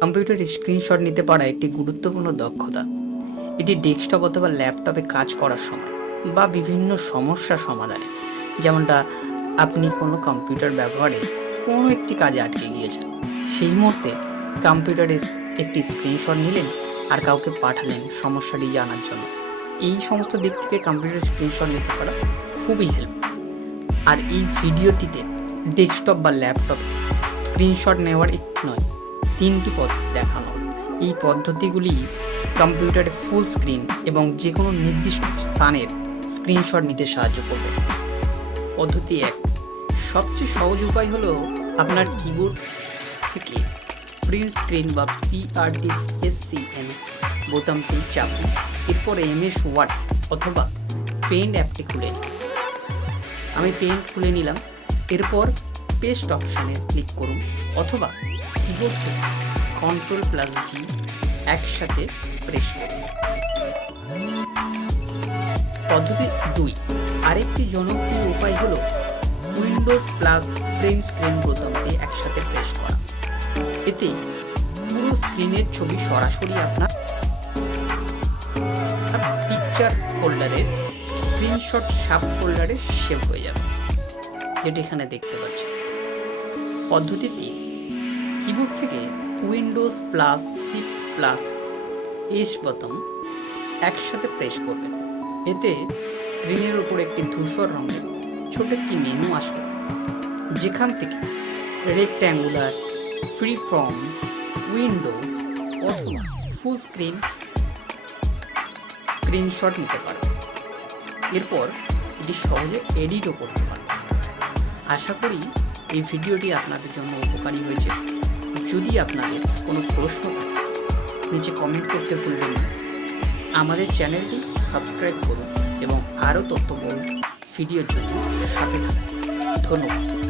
কম্পিউটারে স্ক্রিনশট নিতে পারা একটি গুরুত্বপূর্ণ দক্ষতা। এটি ডেস্কটপ অথবা ল্যাপটপে কাজ করার সময় বা বিভিন্ন সমস্যা সমাধানে। যেমনটা আপনি কোনো কম্পিউটার ব্যবহারে কোনো একটি কাজে আটকে গিয়েছেন, সেই মুহূর্তে কম্পিউটারে একটি স্ক্রিনশট নিলেন আর কাউকে পাঠালেন সমস্যাটি জানার জন্য। এই সমস্ত দিক থেকে কম্পিউটার স্ক্রিনশট নিতে পারা খুবই হেল্প আর এই ভিডিওটিতে ডেস্কটপ বা ল্যাপটপে স্ক্রিনশট নেওয়ার একটি নয় তিনটি পদ্ধতি দেখানো। এই পদ্ধতিগুলি কম্পিউটারে ফুল স্ক্রিন এবং যে কোনো নির্দিষ্ট স্থানের স্ক্রিনশট নিতে সাহায্য করবে। পদ্ধতি এক। সবচেয়ে সহজ উপায় হলো আপনার কিবোর্ড থেকে প্রিন্ট স্ক্রিন বা পিআরডিএসসিএন বোতামটি চাপুন। এরপর এমএস ওয়ার্ড অথবা পেন্ট অ্যাপটি খুলে নিন। আমি পেন্ট খুলে নিলাম। এরপর পেস্ট অপশানে ক্লিক করুন অথবা কিবোর্ড থেকে কন্ট্রোল প্লাস ভি একসাথে প্রেস করুন। পদ্ধতি দুই, আরেকটি জনপ্রিয় উপায় হলো উইন্ডোজ প্লাস প্রিন্ট স্ক্রিন বোতামটি একসাথে প্রেস করা। এতে পুরো স্ক্রিনের ছবি সরাসরি আপনার পিকচার ফোল্ডারের স্ক্রিনশট সাব ফোল্ডারে সেভ হয়ে যাবে। যেটি এখানে দেখতে পাচ্ছেন। পদ্ধতি তিন কিবোর্ড থেকে Windows plus shift plus S বোতাম একসাথে প্রেস করবেন এতে স্ক্রিনের উপর একটি ধূসর রঙের ছোট একটি মেনু আসবে। যেখান থেকে রেক্ট্যাঙ্গুলার ফ্রি ফর্ম উইন্ডো অথবা ফুল স্ক্রিন স্ক্রিনশট নিতে পারেন এরপর এটি সহজে এডিটও করতে পারেন আশা করি এই ভিডিওটি আপনাদের জন্য উপকারী হয়েছে। যদি আপনাদের কোনো প্রশ্ন থাকে, নিচে কমেন্ট করতে ভুলবেন না। আমাদের চ্যানেলটি সাবস্ক্রাইব করুন এবং আরও তথ্যবহুল ভিডিওর জন্য সাথে থাকুন। ধন্যবাদ।